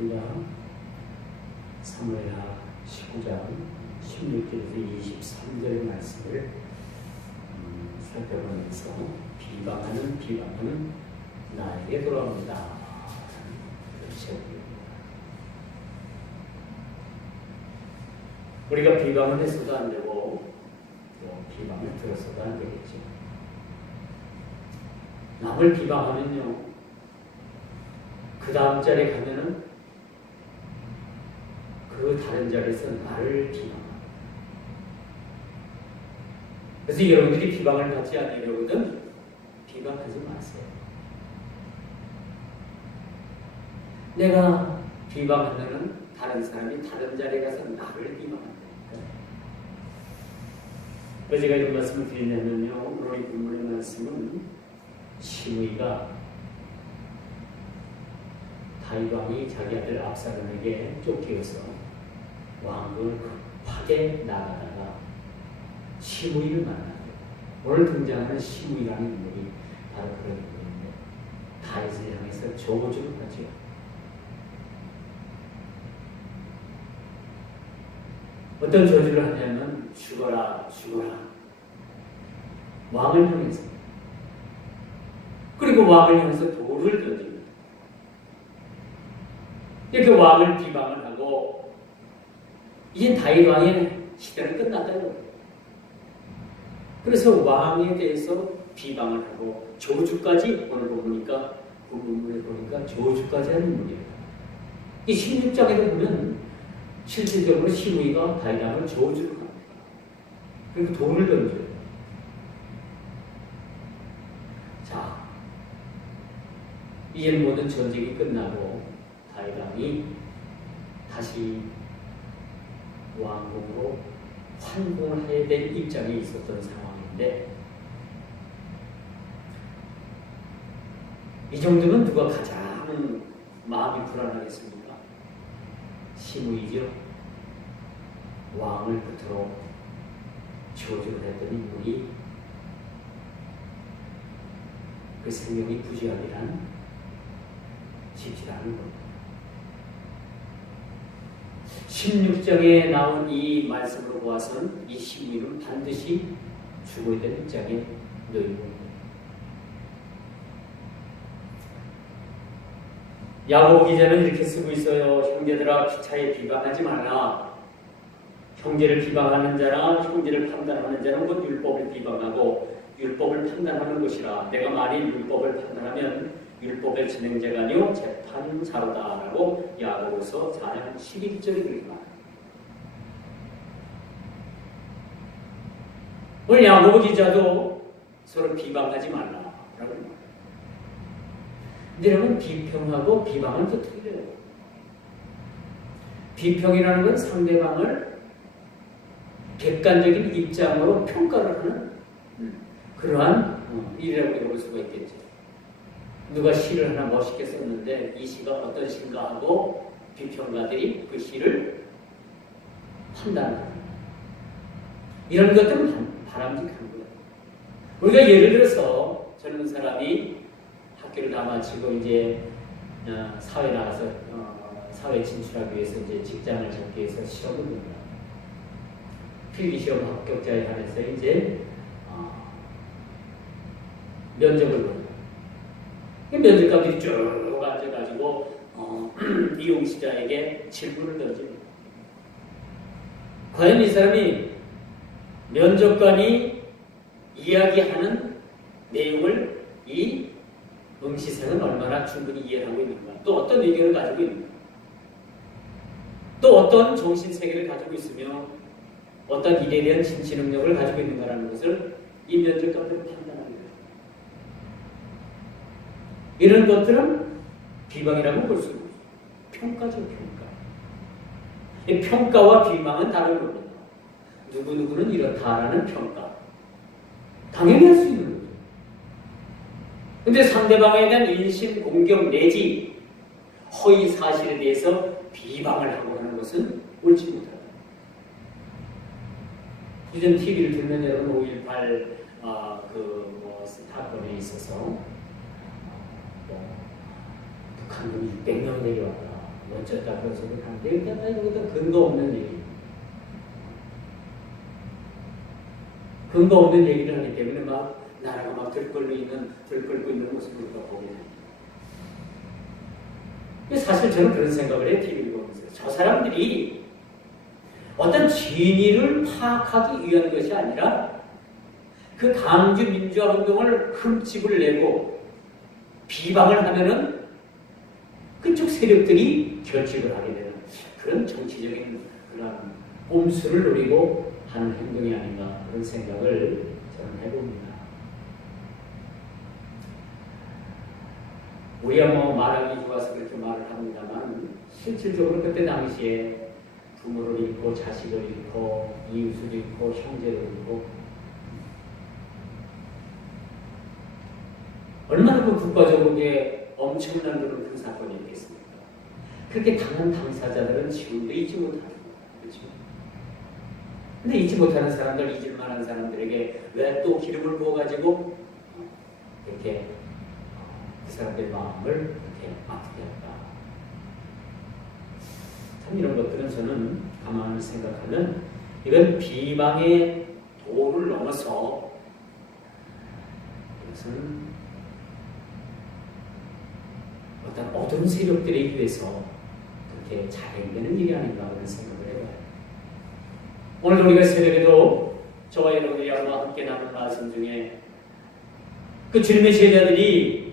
우리가 사무엘하 19장 16절에서 23절 말씀을 살펴보면서 비방하는 나에게 돌아옵니다. 우리가 비방을 해서도 안 되고 또 비방을 들어서도 안 되겠죠. 남을 비방하면요, 그 다음 자리에 가면은 그 다른 자리에서 나를 비방합니다. 그래서 여러분들이 비방을 받지 않으려거든 비방하지 마세요. 내가 비방하면은 다른 사람이 다른 자리에 가서 나를 비방한다니까. 왜 제가 이런 말씀을 드리냐면요, 오늘 이 본문의 말씀은 시므이가 다윗 왕이 자기 아들 압살롬에게 쫓겨서 왕궁을 급하게 나가다가 시므이를 만나요. 오늘 등장하는 시므이라는 인물이 바로 그런 인물인데 다윗을 향해서 저주를 하죠. 어떤 저주를 하냐면 죽어라 죽어라, 왕을 향해서. 그리고 왕을 향해서 돌을 던집니다. 이렇게 왕을 비방을 하고 이제 다윗 왕의 시대는 끝났다는 거예요. 그래서 왕에 대해서 비방을 하고 저주까지, 오늘 보니까 그 본문에 보니까 저주까지 하는 인물이에요. 이 16장에도 보면 실질적으로 시므이가 다윗 왕을 저주를 합니다. 그리고 돌을 던져요. 자, 이제 모든 전쟁이 끝나고 다윗 왕이 다시 왕궁으로 환궁을 해야 될 입장에 있었던 상황인데, 이 정도면 누가 가장 마음이 불안하겠습니까? 시므이죠. 왕을 그토록 저주를 했던 인물이 그 생명이 부지하리란 쉽지 않은 겁니다. 16장에 나온 이 말씀으로 보아서는 이 시므이는 반드시 죽어야 될 입장에 놓인 겁니다. 야고보 기자는 이렇게 쓰고 있어요. 형제들아, 피차에 비방하지 말라. 형제를 비방하는 자나 형제를 판단하는 자는 곧 율법을 비방하고 율법을 판단하는 것이라. 내가 만일 율법을 판단하면 율법의 진행자가 아니요 재판사로다라고 야고보서 4장 11절이 그렇게 말합니다. 오늘 야고보 기자도 서로 비방하지 말라라고 말합니다. 근데 여러분, 비평하고 비방은 또 틀려요. 비평이라는 건 상대방을 객관적인 입장으로 평가를 하는 그러한 일이라고 볼 수가 있겠죠. 누가 시를 하나 멋있게 썼는데 이 시가 어떤 시인가 하고 비평가들이 그 시를 판단하는, 이런 것들은 바람직한 거예요. 우리가 예를 들어서 젊은 사람이 학교를 다 마치고 이제 사회 나가서 사회 진출하기 위해서 이제 직장을 잡기 위해서 시험을 봅니다. 필기시험 합격자에 한해서 이제 면접을 봅니다. 면접관들이 쭉 앉아가지고 이용시자에게 질문을 던집니다. 과연 이 사람이 면접관이 이야기하는 내용을 이 응시생은 얼마나 충분히 이해하고 있는가, 또 어떤 의견을 가지고 있는가, 또 어떤 정신세계를 가지고 있으며 어떤 일에 대한 진취 능력을 가지고 있는가라는 것을 이 면접관들은 판단합니다. 이런 것들은 비방이라고 볼 수 있습니다. 평가죠, 평가. 이 평가와 비방은 다른 겁니다. 누구누구는 이렇다라는 평가, 당연히 할 수 있는 거죠. 근데 상대방에 대한 인신 공격 내지 허위 사실에 대해서 비방을 하고 하는 것은 옳지 못하다. 요즘 TV를 들면 여러분 5.18 사건에 있어서 북한군이 600명 내려왔다. 어쩌다 그런 소리를 하는데 일단 이런 것도 근거 없는 얘기. 근거 없는 얘기를 하기 때문에 막 나라가 막 들끓고 있는 모습을 우리가 보게 됩니다. 사실 저는 그런 생각을 해요. TV를 보면서. 저 사람들이 어떤 진위를 파악하기 위한 것이 아니라 그 강주 민주화 운동을 흠집을 내고 비방을 하면은 그쪽 세력들이 결집을 하게 되는 그런 정치적인 그런 꼼수를 노리고 하는 행동이 아닌가 그런 생각을 저는 해봅니다. 우리가 뭐 말하기 좋아서 그렇게 말을 합니다만 실질적으로 그때 당시에 부모를 잃고 자식을 잃고 이웃을 잃고 형제를 잃고 얼마나 그 국가적으로 엄청난 그런 사건이 있겠습니까? 그렇게 당한 당사자들은 지금도 잊지 못하는 거예요. 그렇죠? 근데 잊지 못하는 사람들, 잊을 만한 사람들에게 왜 또 기름을 부어가지고 이렇게 그 사람들의 마음을 이렇게 아프게 할까? 참 이런 것들은 저는 가만히 생각하면 이건 비방의 도를 넘어서 이것은 어떤 어두운 세력들에 의해서 그렇게 자행되는 일이 아닌가 그런 생각을 해봐요. 오늘 우리가 새벽에도 저와 여러분들이 아마 함께 나눈 말씀 중에 그 주님의 제자들이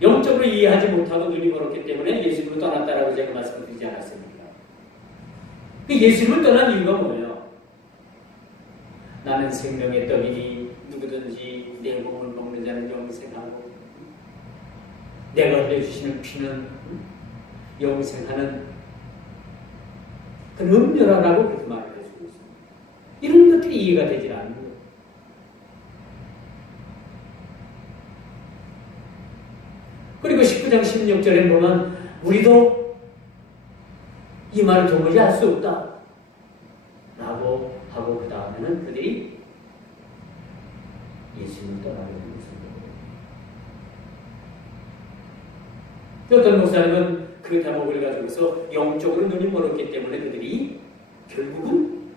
영적으로 이해하지 못하고 눈이 멀었기 때문에 예수님을 떠났다라고 제가 말씀드리지 않았습니까? 그 예수님을 떠난 이유가 뭐예요? 나는 생명의 떡이니 누구든지 내 몸을 먹는 자는 영생하고 내가 흘려주시는 피는 영생하는 그런 음료라고 그렇게 말을 해주고 있습니다. 이런 것들이 이해가 되지 않는 거예요. 그리고 19장 16절에 보면 우리도 이 말을 도무지 알 수 없다 라고 하고 그 다음에는 그들이 예수님을 떠나게 되는 것입니다. 어떤 목사님은 그 대목을 가지고서 영적으로 눈이 멀었기 때문에 그들이 결국은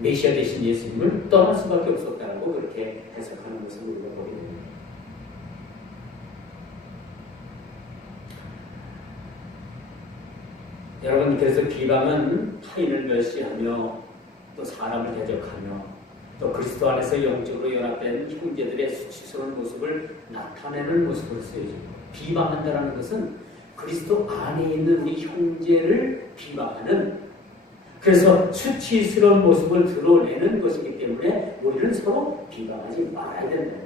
메시아 되신 예수님을 떠날 수밖에 없었다고 그렇게 해석하는 것을 우리가 보게 됩니다. 여러분, 그래서 비방은 타인을 멸시하며 또 사람을 대적하며 또 그리스도 안에서 영적으로 연합된 형제들의 수치스러운 모습을 나타내는 모습으로 쓰여집니다. 비방한다는 것은 그리스도 안에 있는 우리 형제를 비방하는, 그래서 수치스러운 모습을 드러내는 것이기 때문에 우리는 서로 비방하지 말아야 된다.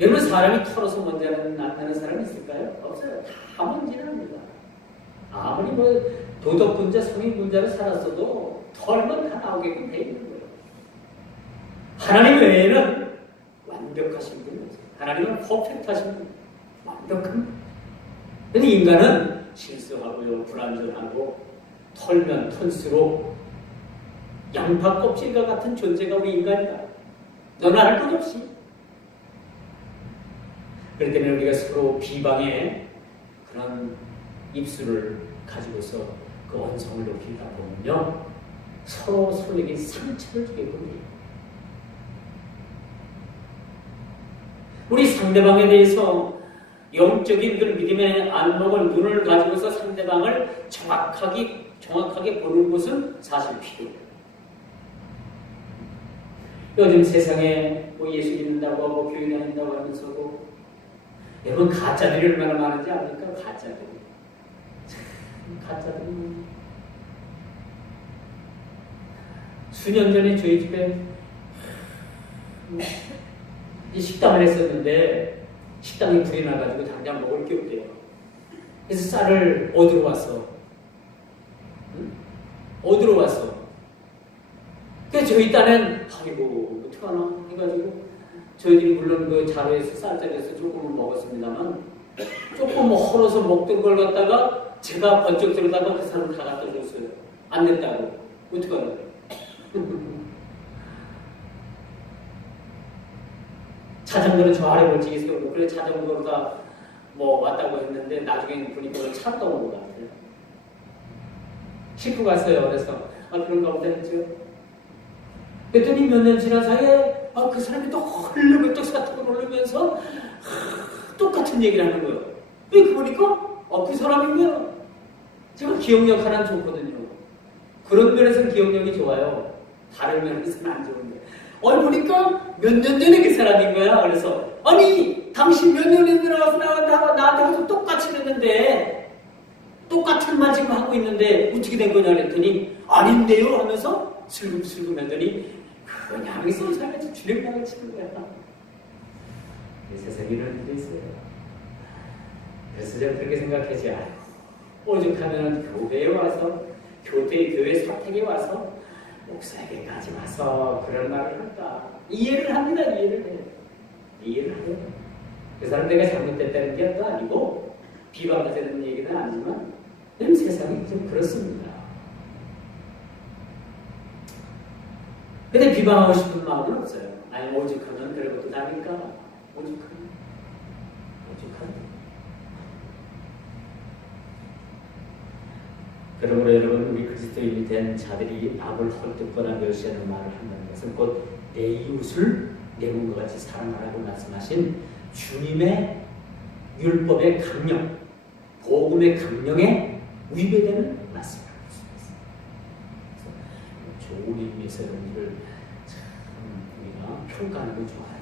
여러분, 사람이 털어서 먼저 안 나는 사람이 있을까요? 없어요. 다 먼지랍니다. 아무리 뭐 도덕군자, 성인군자로 살았어도 털만 다 나오게끔 돼 있는 거예요. 하나님 외에는 완벽하신 분이 없어요. 하나님은 퍼펙트하신 분, 완벽한 분. 근데 인간은 실수하고요, 불완전하고 털면 털수록 양파 껍질과 같은 존재가 우리 인간이다. 너나 할 것 없이. 그렇기 때문에 우리가 서로 비방의 그런 입술을 가지고서 그 언성을 높이다 보면요, 서로 서로에게 상처를 주게 됩니다. 우리 상대방에 대해서 영적인 그 믿음의 안목을, 눈을 가지고서 상대방을 정확하게 보는 것은 사실 필요해요. 요즘 세상에 뭐 예수 믿는다고 하고 교회 다닌다고 하면서도 여러분, 가짜들이 얼마나 많은지 압니까? 가짜들이. 수년 전에 저희 집에 식당을 했었는데 식당에 불이 나가지고 당장 먹을 게 없대요. 그래서 쌀을 얻으러 왔어. 그래서 저희 딸은 아이고 어떡하나 해가지고 저희들이 물론 그 자루에서 쌀자리에서 조금은 먹었습니다만 조금 헐어서 먹던 걸 갖다가 제가 번쩍 들어다가 그 사람 다 갖다 줬어요. 안 됐다고. 어떡하나. 자전거는 저 아래 멀찍이 세우고 그래 자전거로 다 뭐 왔다고 했는데 나중에 보니까 차로 떠온 것 같아요. 싣고 갔어요. 그래서 그런가 보다 했죠. 그랬더니 몇 년 지난 사이에 그 사람이 또 흐르고 또 사투를 올리면서 똑같은 얘기를 하는 거예요. 왜 보니까 그 사람이면 제가 기억력 하나는 좋거든요. 그런 면에서는 기억력이 좋아요. 다른 면에서는 안 좋은데. 보니까 몇 년 전에 그 사람인 거야. 그래서 아니 당신 몇 년에 들어와서 나한테 똑같이 그랬는데 똑같은 말 지금 하고 있는데 어떻게 된 거냐 그랬더니 아닌데요 하면서 슬금슬금 했더니 그냥 양성 살면서 주력량을 치는 거야. 이 세상에 이런 일이 있어요. 그래서 제가 그렇게 생각하지. 오죽하면 교회에 와서 교회 사택에 와서 목사에게까지 와서 그런 말을 할까. 이해를 합니다. 이해를 해요. 이해를 해요. 그 사람 내가 잘못됐다는 게 또 아니고 비방하자는 얘기는 아니지만 세상이 좀 그렇습니다. 근데 비방하고 싶은 마음은 없어요. 오죽하면 그런 것도 다니까. 오죽하면. 그러므로 여러분 우리 그리스도인이 된 자들이 남을 헐뜯거나 멸시하는 말을 한다는 것은 곧 내 이웃을 내 몸과 같이 사랑하라고 말씀하신 주님의 율법의 강령, 복음의 강령에 위배되는 말씀이라고 할 수 있습니다. 좋은 의미에서 여러분들을 참 우리가 평가하는 건 좋아요.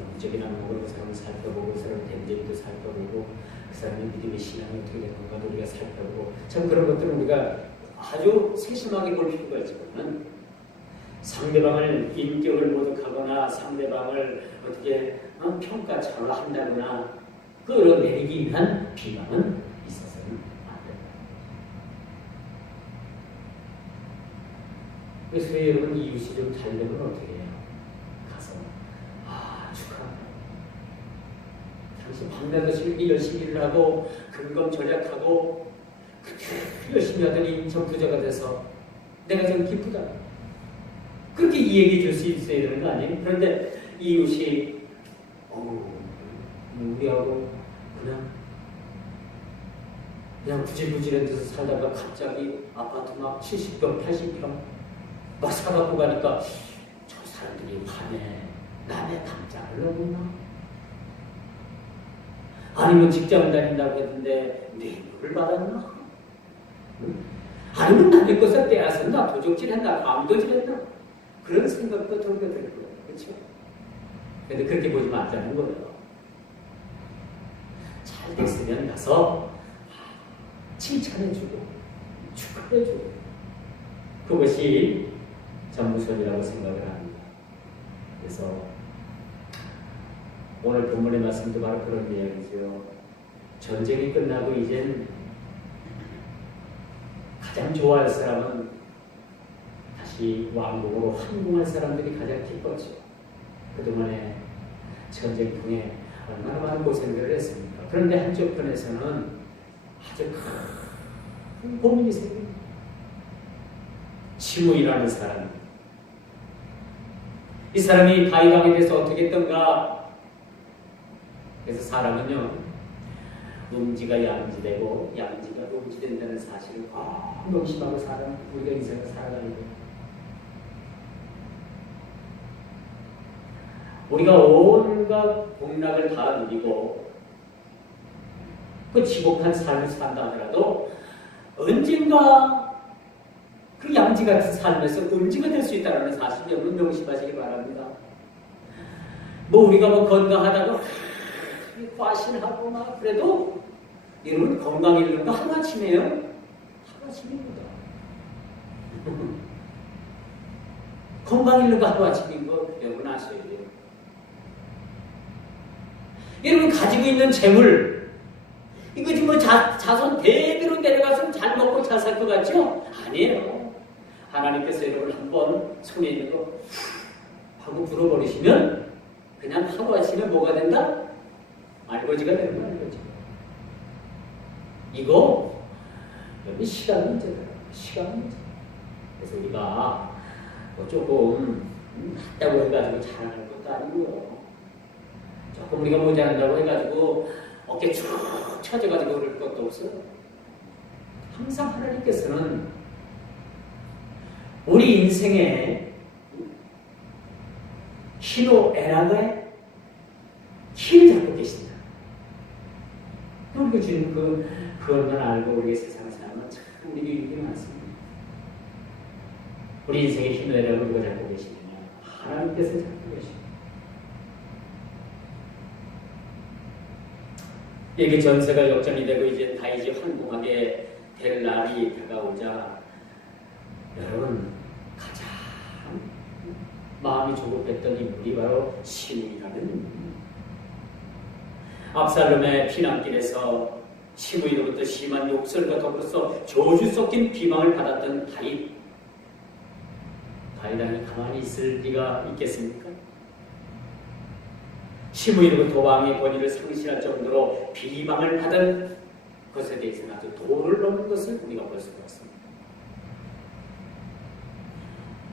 영적인 안목으로 그 사람을 살펴보고 그 사람의 됨됨이도 살펴보고 그 사람의 믿음의 신앙이 어떻게 되는 건가도 우리가 살펴보고 참 그런 것들을 우리가 아주 세심하게 볼 필요가 있지만 상대방을 인격을 모독하거나 상대방을 어떻게 평가절하 한다거나 그런 내리기 위한 비방은 있어서는 안 된다. 그래서 여러분 이웃이 좀 잘되면 어떻게 해요? 가서 축하합니다. 당신 밤낮없이 이렇게 열심히 일을 하고 근검 절약하고 그렇게 열심히 하더니 저 부자가 돼서 내가 좀 기쁘다. 그렇게 이야기해 줄 수 있어야 되는 거 아니에요? 그런데 이웃이 우리하고 그냥 구질구질한 데서 살다가 갑자기 아파트 막 70평, 80평 막 사갖고 가니까 저 사람들이 밤에 남의 담장을 넣었나? 아니면 직장을 다닌다고 했는데 뇌물을 받았나? 아니면 남의 것을 빼앗았나? 도적질했나? 감도질했나? 그런 생각도 들게 될 거예요. 그렇죠? 근데 그렇게 보지 말자는 거예요. 잘 됐으면 가서 칭찬해주고 축하해주고 그것이 전무선이라고 생각을 합니다. 그래서 오늘 본문의 말씀도 바로 그런 이야기죠. 전쟁이 끝나고 이젠 가장 좋아할 사람은 다시 왕국으로 환궁할 사람들이 가장 기뻤죠. 그동안에 전쟁 통해 얼마나 많은 고생들을 했습니까? 그런데 한쪽편에서는 아주 큰 고민이 생깁니다. 시므이라는 사람. 이 사람이 바위강에 대해서 어떻게 했던가? 그래서 사람은요, 음지가 양지되고 양지가 음지된다는 사실을 명심하고 우리가 인생을 살아가야 돼요. 우리가 온갖 복락을 다 누리고 그 지복한 삶을 산다 하더라도 언젠가 그 양지 같은 삶에서 음지가 될 수 있다는 사실 여러분 명심하시기 바랍니다. 우리가 건강하다고 과신하고 막 그래도 여러분 건강 잃는 거 하루아침이에요? 하루아침입니다. 건강 잃는 거 하루아침인 거 여러분 아셔야 돼요. 여러분 가지고 있는 재물 이거 지금 자손 대대로 내려가서 잘 먹고 잘 살 것 같죠? 아니에요. 하나님께서 여러분 한번 손에 있는 거 하고 불어버리시면 그냥 하루아침에 뭐가 된다? 알거지가 되는 거 알거지. 이거 여기 시간 문제다. 시간 문제. 그래서 우리가 조금 했다고 해가지고 자랑할 것도 아니고요. 조금 우리가 모자란다고 해가지고 어깨 쭉 쳐져가지고 그럴 것도 없어요. 항상 하나님께서는 우리 인생에 희노애락의 키를 잡고 계신다. 우리가 주님 그것만 알고 우리의 세상을 살면 참 우리 유익이 많습니다. 우리 인생의 희노애락을 누가 잡고 계시느냐? 하나님께서 잡고 계십니다. 이렇게 전세가 역전이 되고 이제 다윗이 황궁하게 될 날이 다가오자 여러분 가장 마음이 조급했던 인물이 바로 시므이라는 인물입니다. 압살롬의 피난길에서 시므이로부터 심한 욕설과 더불어서 저주 섞인 비방을 받았던 다윗. 다윗이 가만히 있을 리가 있겠습니까? 시므이로부터 왕의 권위를 상실할 정도로 비방을 받은 것에 대해서는 아주 도를 넘는 것을 우리가 볼 수가 있습니다.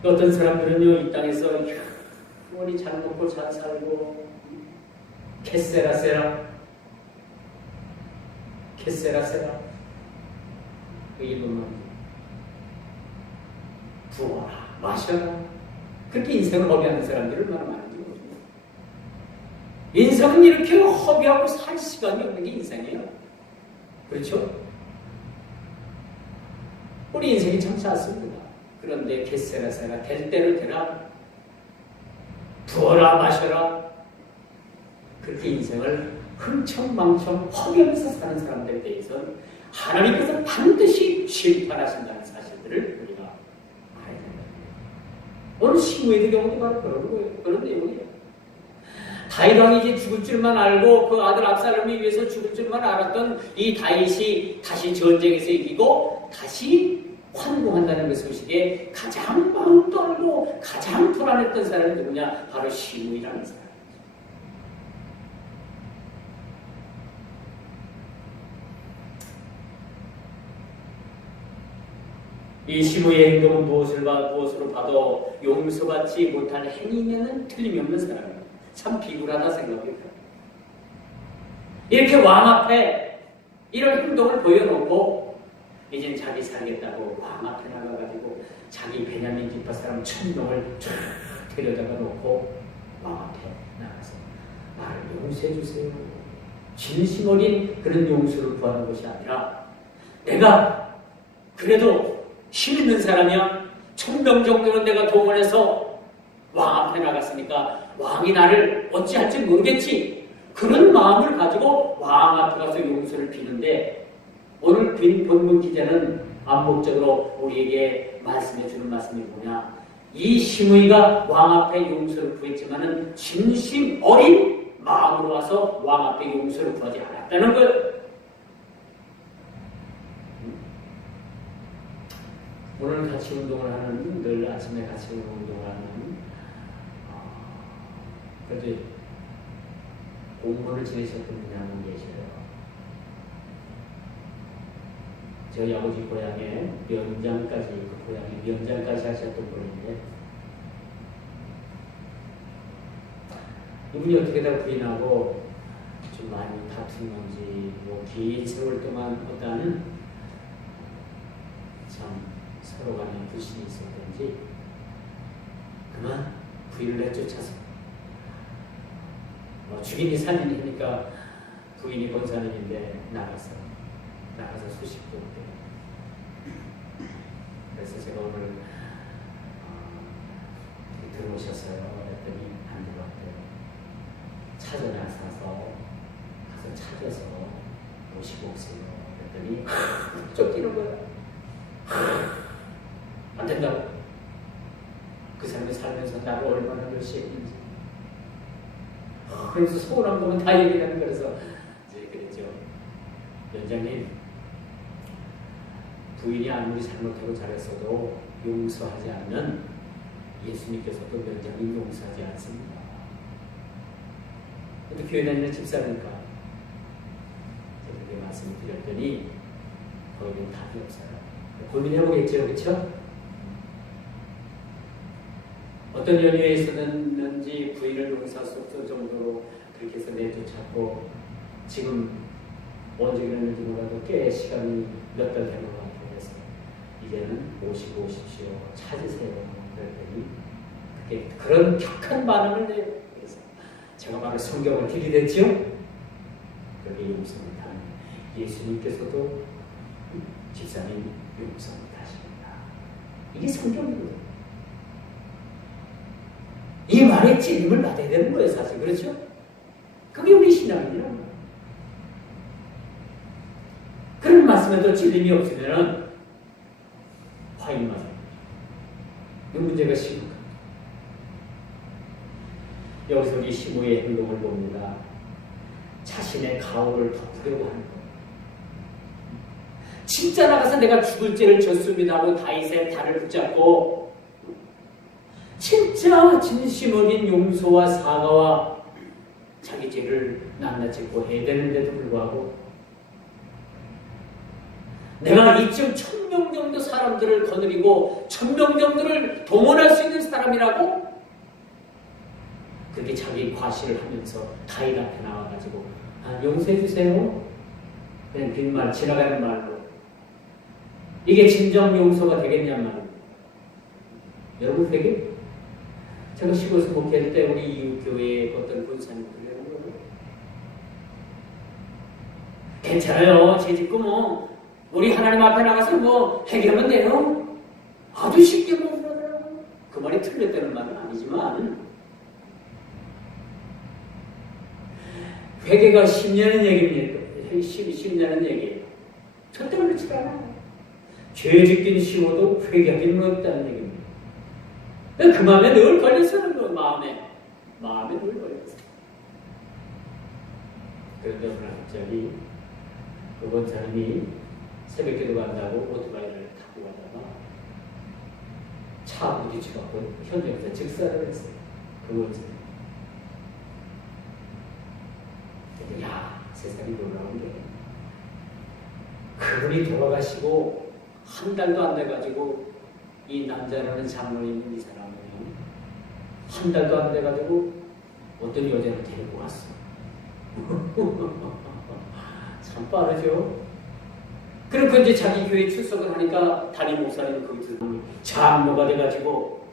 어떤 사람들은요, 이 땅에서 우리 잘 먹고 잘 살고 캐세라세라 그 일본만 부어라 마셔라 그렇게 인생을 허비하는 사람들이 얼마나 많은지 모릅니다. 인생은 이렇게 허비하고 살 시간이 없는 게 인생이에요. 그렇죠? 우리 인생이 참 짧습니다. 그런데 캐세라세라 될 대로 되라 부어라 마셔라 그렇게 인생을 흥청망청 허비하면서 사는 사람들에 대해서는 하나님께서 반드시 심판하신다는 사실들을 우리가 알아야 된다. 오늘 시므이의 경우도 바로 그런 내용이에요. 다윗 왕이 이제 죽을 줄만 알고 그 아들 압살롬이 위해서 죽을 줄만 알았던 이 다윗이 다시 전쟁에서 이기고 다시 환궁한다는 그 소식에 가장 마음 떨고 가장 불안했던 사람이 누구냐? 바로 시므이라는 사람. 이 시므이의 행동은 무엇으로 봐도 용서받지 못할 행위에는 틀림없는 사람입니다. 참 비굴하다 생각합니다. 이렇게 왕 앞에 이런 행동을 보여놓고 이젠 자기 살겠다고 왕 앞에 나가가지고 자기 베냐민 지파 사람 1000명을 쫙 데려다가 놓고 왕 앞에 나가서 나를 용서해 주세요. 진심 어린 그런 용서를 구하는 것이 아니라 내가 그래도 힘 있는 사람이야. 1000명 정도는 내가 동원해서 왕 앞에 나갔으니까 왕이 나를 어찌할지 모르겠지. 그런 마음을 가지고 왕 앞에 가서 용서를 비는데 오늘 본문 기자는 암묵적으로 우리에게 말씀해 주는 말씀이 뭐냐. 이 시므이가 왕 앞에 용서를 구했지만은 진심 어린 마음으로 와서 왕 앞에 용서를 구하지 않았다는 것. 오늘 같이 운동을 하는, 늘 아침에 같이 운동을 하는, 그래도 공무원을 지내셨던 분이 한 분 계셔요. 저희 아버지 고향에 면장까지, 그 고향에 면장까지 하셨던 분인데, 이분이 어떻게다 부인하고 좀 많이 다툰 건지, 뭐 긴 세월 동안 어떤 참 서로 간에 불신이 있었던지 그만 부인을 내쫓아서 주인이 살인이니까 부인이 권사님인데 나가서 소식도 없대요. 그래서 제가 오늘 들어오셨어요. 그랬더니 안 들어왔대요. 차전에 가서 찾아서 모시고 오세요. 그랬더니 쫓기는 거예요. 안 된다고. 그 사람이 살면서 나를 얼마나 멸시했는지. 그래서 서운한 거면 다 얘기하는 거라서 이제 그랬죠. 원장님, 부인이 아무리 잘못하고 잘했어도 용서하지 않으면 예수님께서도 원장님 용서하지 않습니다. 또 교회 다니는 집사니까 제가 그렇게 말씀을 드렸더니 거기는 답이 없어요. 고민해보겠죠, 그렇죠? 어떤 연유에 있었는지 부인을 용서할 수 없을 정도로 그렇게 해서 내쫓았고 지금 언제 그랬는지 몰라도 꽤 시간이 몇 달 된 것 같아요. 그래서 이제는 오십시오 찾으세요. 그랬더니 그게 그런 격한 반응을 내요. 그래서 제가 바로 성경을 들이댔죠. 그렇게 용서를 하는 예수님께서도 집사님 용서를 하십니다. 이게 성경이거든요. 이 말에 찔림을 받아야 되는 거예요, 사실. 그렇죠? 그게 우리 신앙이에요. 그런 말씀에도 찔림이 없으면 화인 맞아요. 이 문제가 심각합니다. 여기서 우리 시므의 행동을 봅니다. 자신의 가오를 덮으려고 하는 거예요. 진짜 나가서 내가 죽을 죄를 졌습니다 하고 다윗의 발을 붙잡고 진짜 진심 어린 용서와 사과와 자기 죄를 낱낱이 해야 되는데도 불구하고 내가 이쯤 1000명 정도 사람들을 거느리고 1000명 정도를 동원할 수 있는 사람이라고 그렇게 자기 과시를 하면서 다윗 앞에 나와가지고 용서해 주세요. 그냥 빈말 지나가는 말로 이게 진정 용서가 되겠냐 말입니다. 여러분 되게 제가 시골에서 목회할 때 우리 이웃교회의 어떤 권사님들이 이런 거예요. 괜찮아요. 제 짓고 뭐 우리 하나님 앞에 나가서 뭐 해결하면 돼요. 아주 쉽게 뭐 그러더라고요. 그 말이 틀렸다는 말은 아니지만 회개가 10년의 얘기입니다. 10년의 얘기예요. 절대로 그렇지 않아요. 죄 짓긴 쉬워도 회개하기는 어렵다는 얘기입니다. 그 마음에 늘 걸렸어요. 그 마음에 늘 걸렸어요. 그런데 어느 날 갑자기 그 권사님이 새벽기도 간다고 오토바이를 타고 가다가 차 부딪혀갖고 현장에서 즉사를 했어요. 그 권사님. 야, 세상이 놀라운 게 그분이 돌아가시고 한 달도 안 돼가지고 이 남자라는 장로에 있는 이 사람은 한 달도 안 돼가지고 어떤 여자를 데리고 왔어. 참 빠르죠. 그리고 이제 자기 교회 출석을 하니까 담임 목사님 거기 장로가 돼가지고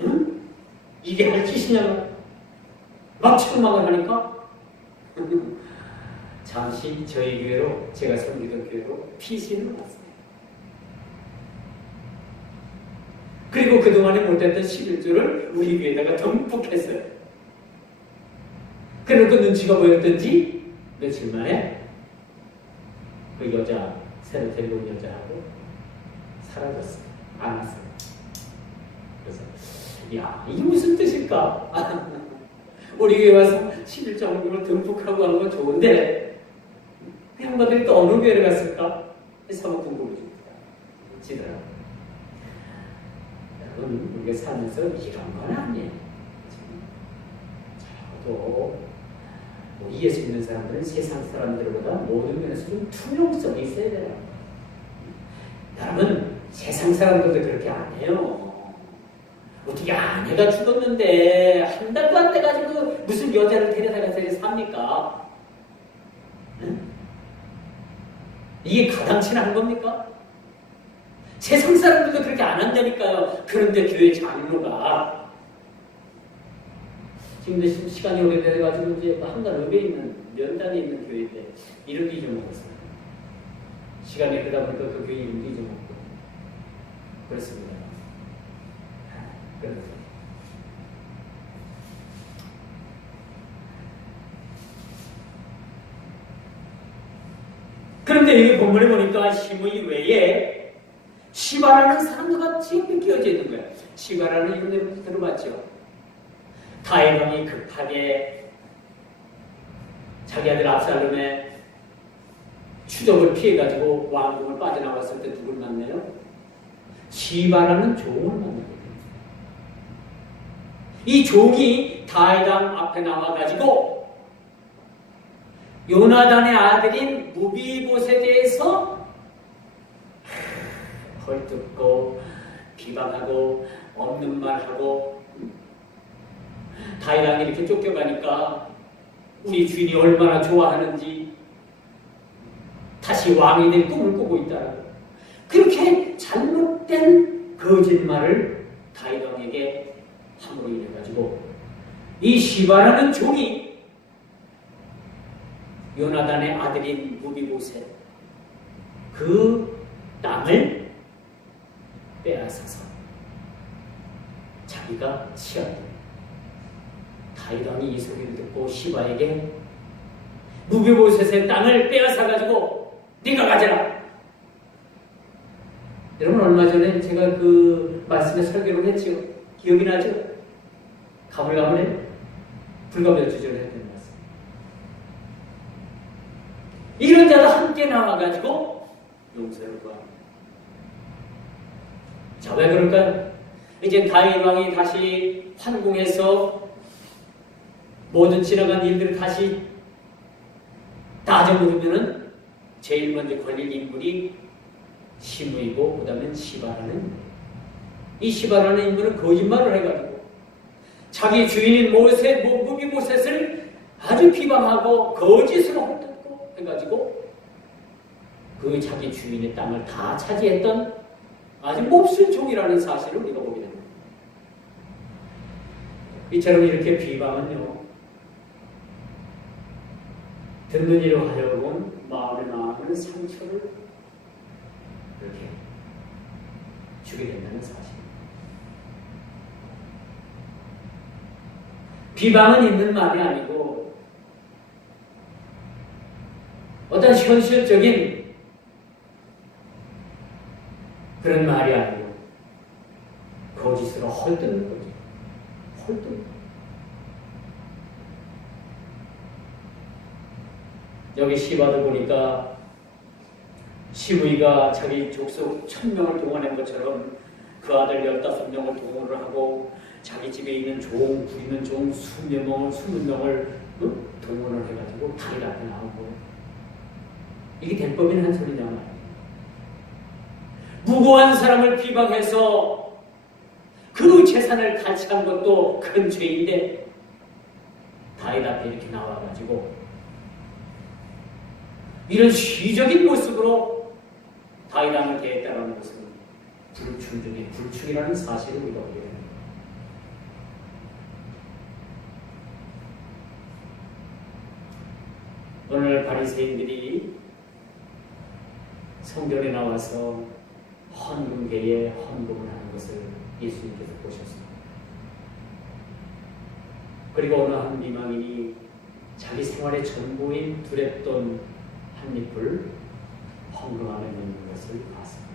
응? 이게 할 짓이냐 막 책망을 하니까 잠시 저희 교회로 제가 섬기던 교회로 피신을 왔습니다. 그리고 그동안에 못했던 11조를 우리 교회에다가 듬뿍 했어요. 그리고 그 눈치가 보였던지 며칠 만에 그 여자 새로 데려온 여자하고 사라졌어요. 안 왔어요. 그래서 야 이게 무슨 뜻일까? 우리 교회 와서 11조 헌금을 듬뿍 하고 하는 건 좋은데 그 양반들이 또 어느 교회를 갔을까? 사뭇 궁금해집니다. 여러분 우리가 살면서 이런 건 아니에요. 적어도 우리 예수 믿는 사람들은 세상 사람들보다 모든 면에서 좀 투명성이 있어야 돼요. 여러분 세상 사람들도 그렇게 안 해요. 어떻게 아내가 죽었는데 한 달도 안 돼가지고 무슨 여자를 데려다가서 삽니까? 응? 이게 가당치나 한 겁니까? 세상 사람들도 그렇게 안 한다니까요. 그런데 교회 장로가 지금 시간이 오래돼가지고 이제 한간읍에 있는 면단에 있는 교회인데 이름도 잊어먹었어요. 시간이 그러다 보니까 그 교회 이름도 잊어먹고 그렇습니다. 그런데 여기 본문에 보니까 시므이 외에 시바라는 사람도 같이 끼어져 있는 거예요. 시바라는 이런 내용 들어봤죠? 다윗 왕이 급하게 자기 아들 압살롬의 추적을 피해가지고 왕궁을 빠져나왔을 때 누굴 만나요? 시바라는 종을 만나요. 이 종이 다윗 왕 앞에 나와가지고 요나단의 아들인 무비봇에 대해서 헐뜯고 비방하고 없는 말하고 다윗왕이 이렇게 쫓겨가니까 우리 주인이 얼마나 좋아하는지 다시 왕이 될 꿈을 꾸고 있다. 그렇게 잘못된 거짓말을 다윗왕에게 함부로 이래가지고 이 시바라는 종이 요나단의 아들인 무비보셋 그 땅을 빼앗아서 자기가 취합니다. 다윗왕이 이 소리를 듣고 시바에게 무비보셋의 땅을 빼앗아가지고 네가 가져라. 여러분 얼마 전에 제가 그 말씀에 설교를 했죠. 기억이 나죠? 가물가물해? 불과 몇 주 전에 했던 말씀. 이런 자가 함께 나와가지고 용서를 구합니다. 자, 왜 그럴까요? 이제 다윗 왕이 다시 환궁에서 모든 지나간 일들을 다시 따져보면은 제일 먼저 걸릴 인물이 시므이고 그 다음에 시바라는 이 시바라는 인물은 거짓말을 해가지고 자기 주인인 무비보셋을 아주 비방하고 거짓으로 헐뜯고 해가지고 그 자기 주인의 땅을 다 차지했던 아주 몹쓸 종이라는 사실을 우리가 보게 됩니다. 이처럼 이렇게 비방은요, 듣는 이로 하여금 마음에 남는 상처를 이렇게 주게 된다는 사실. 비방은 있는 말이 아니고 어떤 현실적인 그런 말이 아니고 거짓으로 헐뜯는 거죠. 헐뜯는. 여기 시바도 보니까 시므이가 자기 족속 1000명을 동원한 것처럼 그 아들 15명을 동원을 하고 자기 집에 있는 종, 부리는 종 20명을 동원을 해가지고 다윗 앞에 나오고 이게 대법인 한 소리냐 말이에요. 무고한 사람을 비방해서 그 재산을 같이 한 것도 큰 죄인데 다윗 앞에 이렇게 나와가지고 이런 시적인 모습으로 다윗 왕을 대했다는 것은 불충 중에 불충이라는 사실을 우리가 보게 됩니다. 오늘 바리새인들이 성전에 나와서 헌금계에 헌금을 하는 것을 예수님께서 보셨습니다. 그리고 어느 한 미망인이 자기 생활의 전부인 두랩돈 한 잎을 헌금함에 넣는 것을 봤습니다.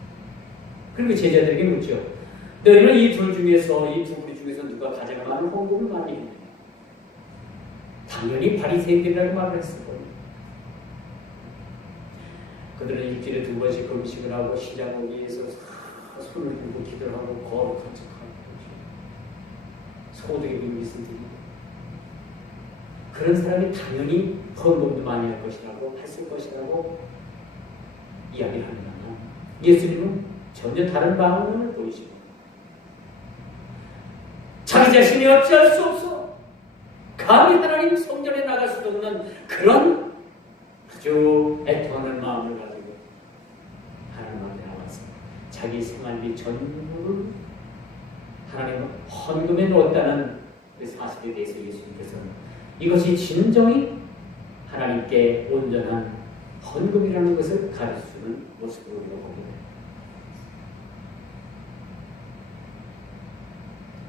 그리고 제자들에게 묻죠. 너희는 이 둘 중에서, 이 두 부리 중에서 누가 가장 많은 헌금을 많이 했느냐? 당연히 바리새인들이라고 말을 했을 겁니다. 그들은 일주일에 2번씩 금식을 하고 시장을 위해서 손을 들고 기도를 하고 거룩한 척하고 소득의 믿음을 드리고 그런 사람이 당연히 헌금도 많이 할 것이라고 했을 것이라고 이야기를 합니다. 예수님은 전혀 다른 방법을 보이시고 자기 자신이 어찌할 수 없어 감히 하나님 성전에 나갈 수도 없는 그런 아주 애통하는 마음을 가지고 하나님 앞에 나와서 자기 생활비 전부를 하나님 헌금에 넣었다는 그 사실에 대해서 예수님께서는 이것이 진정히 하나님께 온전한 헌금이라는 것을 가르치는 모습으로 우리가 보게 됩니다.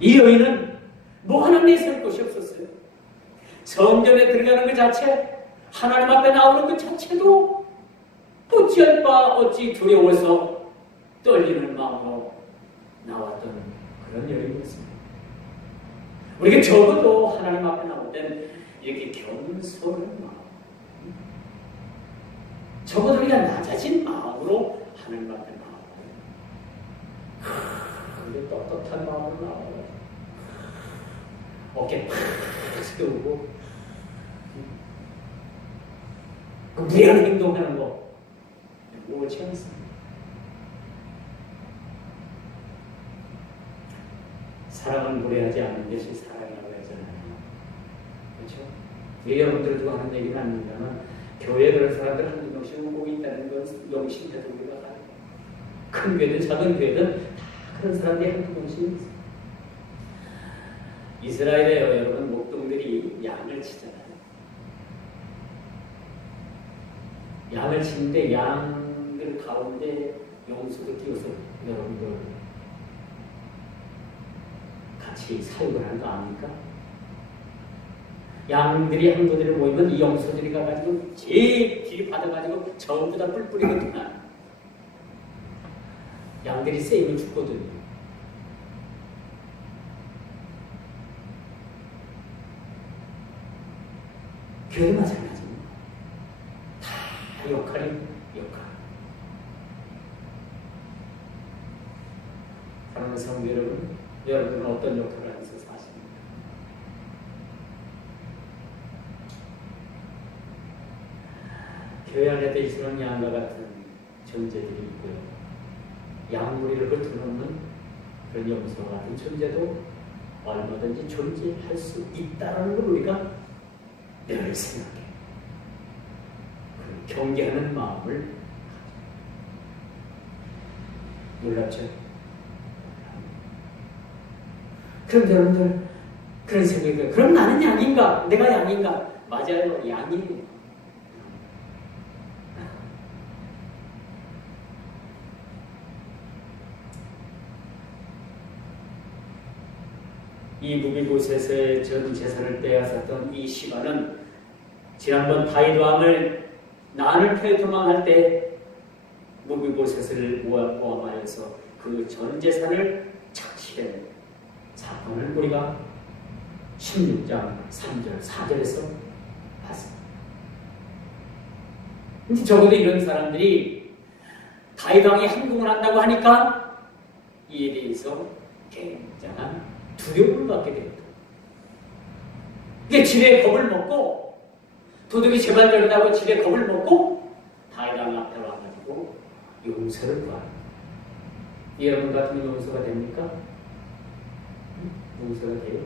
이 여인은 뭐 하나 내세울 것이 없었어요. 성전에 들어가는 것 자체, 하나님 앞에 나오는 것 자체도 어찌할 바 어찌 두려워서 떨리는 마음으로 나왔던 그런 여인이었습니다. 우리가 적어도 하나님 앞에 나올 때는 이렇게 겸손한 마음, 적어도 우리가 낮아진 마음으로 하나님 앞에 나와요. 떳떳한 마음으로 나와요. 어깨 팍 세우고 그 무리한 행동하는 거 옳지 않습니다. 사랑은 무례하지 않는 것이 사랑이라고 하잖아요. 여러분들 두고 하는 얘기는 아닙니다만 교회 그런 사람들 한두 명씩 오고 있다는 건 영신태도 우리가 가요. 큰 교회든 작은 교회든 다 그런 사람들이 한두 명씩 있어요. 이스라엘에 여러분 목동들이 양을 치잖아요. 양을 치는데 양들 가운데 용수도 끼워서 여러분들 같이 사육을 하는 거 아닙니까? 양들이 한 군데를 모이면 이 용수들이 가가지고 제일 길이 받아가지고 전부 다 뿔 뿌리거든요. 양들이 쎄이면 죽거든요. 교회도 마찬가지입니다. 다 역할이 역할. 사랑하는 성도 여러분, 여러분은 어떤 역할을 하면서 사십니까? 교회 안에 있는 양과 같은 존재들이 있고요. 양무리를 훑어놓는 그런 염소와 같은 존재도 얼마든지 존재할 수 있다는 걸 우리가 늘 생각해. 그 경계하는 마음을 놀랍죠? 그럼 여러분들 그런 생각이 들어요. 그럼 나는 양인가? 내가 양인가? 맞아요. 양이에요. 이 무비보셋의 전 재산을 빼앗았던 이 시바는 지난번 다윗 왕을 난을 패 도망할 때 무비보셋을 모함하여서 그 전 재산을 착취한 사건을 우리가 16장 3절 4절에서 봤습니다. 근데 적어도 이런 사람들이 다윗 왕이 항공을 한다고 하니까 이에 대해서 굉장한 두려움을 갖게 됩니다. 이게 지레 겁을 먹고 도둑이 제발 저러다고 지레 겁을 먹고 다윗 왕 앞에 와가지고 용서를 구합니다. 여러분 같으면 용서가 됩니까? 용서가 돼요?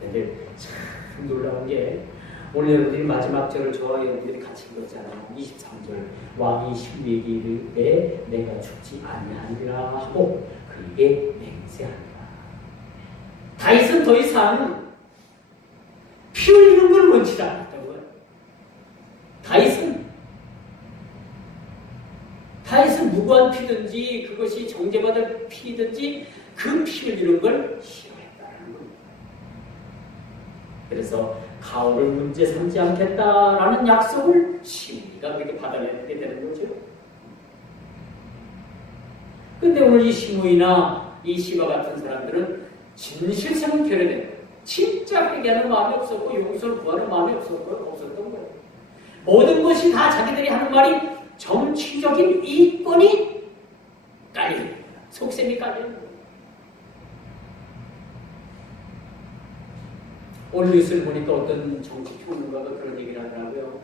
근데 참 놀라운 게 오늘 여러분들이 마지막 절을 저와 여러분들이 같이 읽었잖아요. 23절 왕이 시므에게 내가 죽지 아니하리라 하고 그에게 맹세하니라. 다윗은 더 이상 피 흘리는 걸 원치 않았다고요. 다윗은 무고한 피든지 그것이 정죄받을 피든지 그 피 흘리는 걸 싫어했다는 겁니다. 그래서 가오를 문제 삼지 않겠다라는 약속을 시므이가 그렇게 받아내게 되는 거죠. 근데 오늘 이 시므이나 이 시바 같은 사람들은 진실성은 결여된 거예요. 진짜 회개하는 마음이 없었고 용서를 구하는 마음이 없었던 거예요. 모든 것이 다 자기들이 하는 말이 정치적인 이권이 깔리는 거예요. 속셈이 깔리는 거예요. 오늘 뉴스를 보니까 어떤 정치 평론가가 그런 얘기를 하더라고요.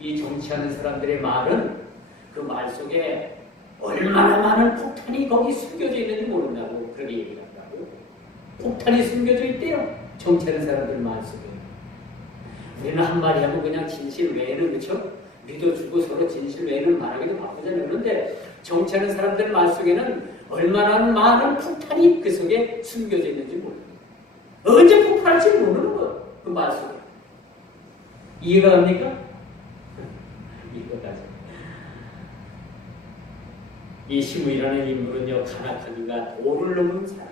이 정치하는 사람들의 말은 그 말 속에 얼마나 많은 폭탄이 거기 숨겨져 있는지 모른다고 그렇게 얘기를 하더라고요. 폭탄이 숨겨져 있대요. 정치하는 사람들 말 속에. 우리는 한마디 하면 그냥 진실 외에는 그렇죠? 믿어주고 서로 진실 외에는 말하기도 바쁘잖아요. 그런데 정치하는 사람들 말 속에는 얼마나 많은 폭탄이 그 속에 숨겨져 있는지 몰라요. 언제 폭발할지 모르는 거예요. 그 말 속에. 이해가 갑니까? 이거까지. 이 시므이라는 인물은요, 간악하기가 도를 넘은 사람.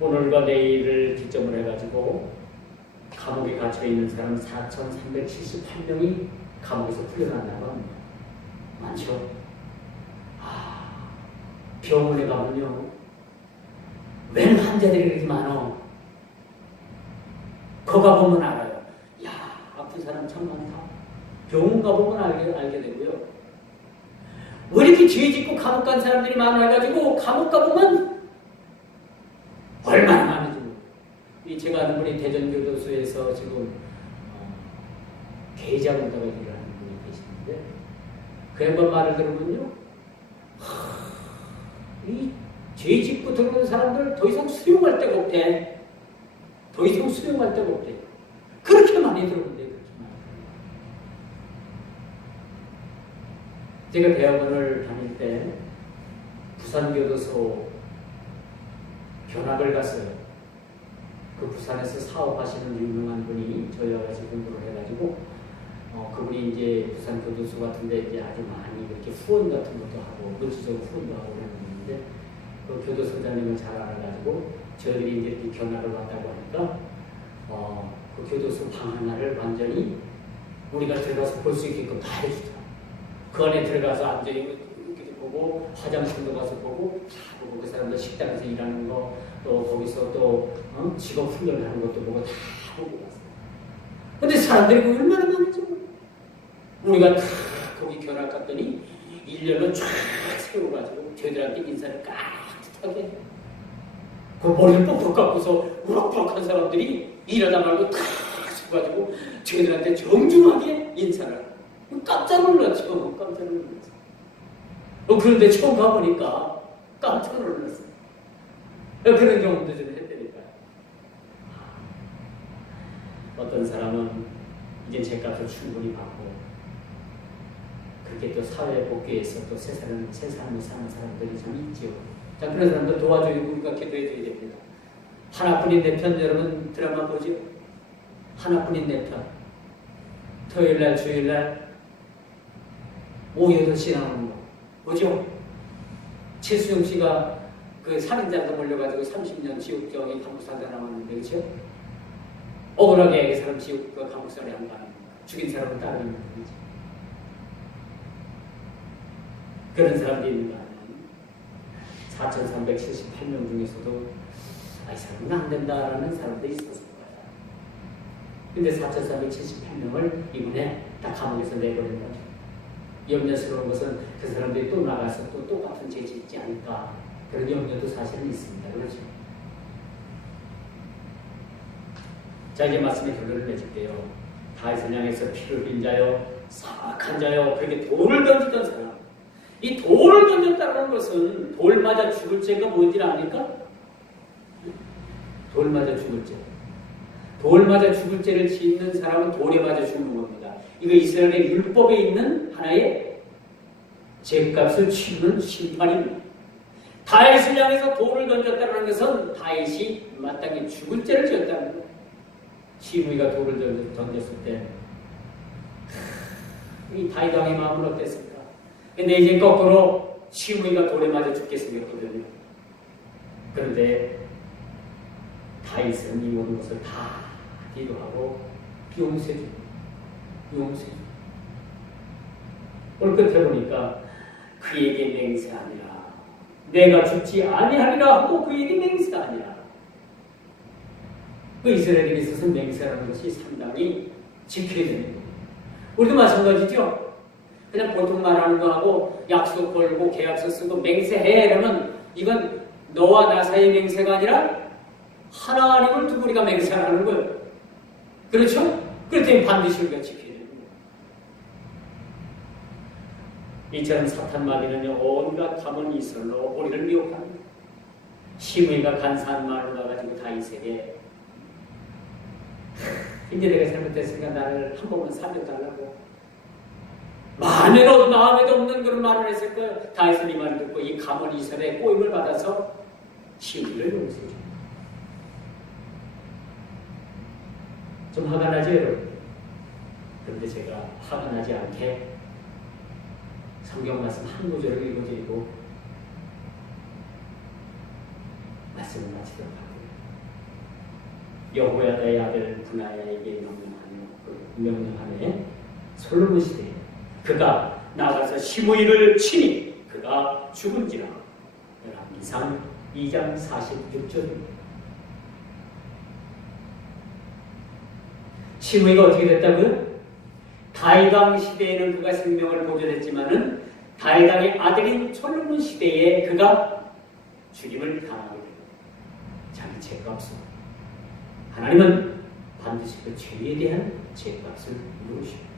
오늘과 내일을 기점으로 해가지고 감옥에 갇혀있는 사람 4,378명이 감옥에서 풀려난다고 합니다. 많죠? 병원에 가면요, 웬 환자들이 그렇게 많어. 거 가보면 알아요. 야, 아픈 사람 참 많다. 병원 가보면 알게 되고요. 왜 이렇게 죄 짓고 감옥 간 사람들이 많아 해가지고 감옥 가보면 얼마나 많은지 모르겠어요. 제가 아는 분이 대전교도소에서 지금 계좌공사가 일을 하는 분이 계시는데 그 양반 말을 들으면요, 이 죄 짓고 들어오는 사람들 더 이상 수용할 데가 없대. 더 이상 수용할 데가 없대요. 그렇게 많이 들어온대요. 그렇게 많이. 제가 대학원을 다닐 때 부산교도소 견학을 갔어요. 그 부산에서 사업하시는 유명한 분이 저희와 같이 공부를 해가지고 그분이 이제 부산 교도소 같은데 이제 아주 많이 이렇게 후원 같은 것도 하고 물질적 후원도 하고 그랬는데 그 교도소장님을 잘 알아가지고 저희들이 이제 이 견학을 왔다고 하니까 그 교도소 방 하나를 완전히 우리가 들어가서 볼 수 있게끔 다 해주더라. 그 안에 들어가서 앉아 이렇게 보고 화장실도 가서 보고 다 보고 그 사람들 식당에서 일하는 거 또 거기서 또 직업 훈련하는 것도 보고 다 보고 왔어요. 근데 사람들이 얼마나 많은지 우리가 다 거기 견학 갔더니 1년을 쫙 세워가지고 저희들한테 인사를 깍듯하게 그 머리를 뻑뻑 깎고서 우락부락한 사람들이 일하다 말고 탁 서가지고 저희들한테 정중하게 인사를 하고 깜짝 놀랐죠. 깜짝 놀랐어. 그런데 처음 가보니까 깜짝 놀랐어. 그런 경험도 좀 했다니까요. 어떤 사람은 이제 제값을 충분히 받고 그렇게 또 사회에 복귀해서 또 새 삶을 사는 사람들이 참 있죠. 자, 그런 사람들 도와줘야 우리가 기도해줘야 됩니다. 하나뿐인 내 편 여러분 드라마 보죠? 하나뿐인 내 편. 토요일날 주일날 오후 8시에 나오는 거 보죠? 최수영 씨가 그 살인자도 몰려가지고 30년 지옥정이 감옥살다 나왔는데 그렇죠? 억울하게 그 사람 지옥 감옥살이 한 거 아닙니까? 죽인 사람은 따로 있는 거죠. 그런 사람들이 있는 거 아니에요? 4,378명 중에서도 이 사람은 안 된다라는 사람들이 있었을 거예요. 근데 4,378명을 이번에 다 감옥에서 내버린 거죠. 염려스러운 것은 그 사람들이 또 나가서 또 똑같은 죄 짓지 않을까 그런 염려도 사실은 있습니다. 그렇죠? 자, 이제 말씀의 결론을 내줄게요. 다윗을 향해서 피를 흘린 자요, 사악한 자요, 그렇게 돌을 던지던 사람. 이 돌을 던졌다는 것은 돌 맞아 죽을 죄가 뭔지 압니까? 돌 맞아 죽을 죄. 돌 맞아 죽을 죄를 짓는 사람은 돌에 맞아 죽는 겁니다. 이거 이스라엘의 율법에 있는 하나의 죄값을 치르는 심판입니다. 다윗을 향해서 돌을 던졌다는 것은 다윗이 마땅히 죽을 죄를 지었다는 거예요. 시므이가 돌을 던졌을 때 이 다윗 왕의 마음은 어땠을까? 근데 이제 거꾸로 시므이가 돌에 맞아 죽게 생겼거든요. 그런데 다윗은 이 모든 것을 다 기도하고 용서해줍니다. 용서해줍니다. 오늘 끝에 보니까 그에게 맹세하니라. 내가 죽지 아니하리라 하고 그에게 맹세하니라. 그 이스라엘에 있어서 맹세라는 것이 상당히 지켜야 되는 거예요. 우리도 마찬가지죠. 그냥 보통 말하는 거하고 약속 걸고 계약서 쓰고 맹세해 이러면 이건 너와 나 사이의 맹세가 아니라 하나님을 두고 우리가 맹세하는 거예요. 그렇죠? 그렇다면 반드시 우리가 지켜야 되는 거예요. 이처럼 사탄 마귀는 온갖 담은 이설로 우리를 미혹합니다. 시므이가 간사한 말을 가지고 다윗에게 이제 내가 잘못했으니까 나를 한 번만 살려달라고 마음에도 없는 그런 말을 했을 거예요. 다윗은 이 말을 듣고 이 가문 이설에 꼬임을 받아서 시므이를 용서해줍니다. 좀 화가 나죠 여러분? 그런데 제가 화가 나지 않게 성경 말씀 한 구절을 읽어드리고 말씀을 마치도록 하고요. 여호야다의 아들 분하야에게 명령하네 솔로몬 시대에 그가 나가서 시므이를 치니 그가 죽은지라. 열왕기상 2장 46절입니다. 시므이가 어떻게 됐다고요? 다윗 왕 시대에는 그가 생명을 보존했지만은 다윗 왕의 아들인 솔로몬 시대에 그가 죽임을 당하게 됩니다. 자기 죄값을 하나님은 반드시 그 죄에 대한 죄값을 물으십니다.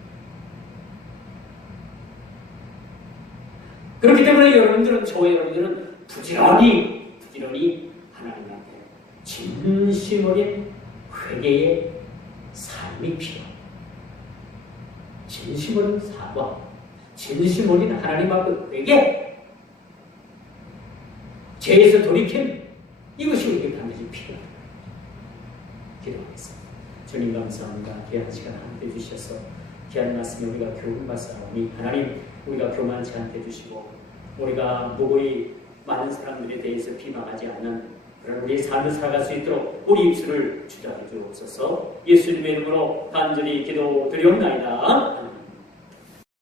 그렇기 때문에 여러분들은 저와 여러분들은 부지런히 하나님 앞에 진심 어린 그게의 삶이 필요합니다. 진심 어린 사과, 진심 어린 하나님 앞에게 죄에서 돌이킴, 이것이 우리에게 반드시 필요합니다. 기도하겠습니다. 주님 감사합니다. 귀한 시간 함께 주셔서 귀한 말씀에 우리가 교훈받사오니 하나님 우리가 교만치 않게 해주시고 우리가 무고히 많은 사람들에 대해서 비방하지 않는 그런 우리의 삶을 살아갈 수 있도록 우리 입술을 주장해 주옵소서. 예수님의 이름으로 간절히 기도드리옵나이다.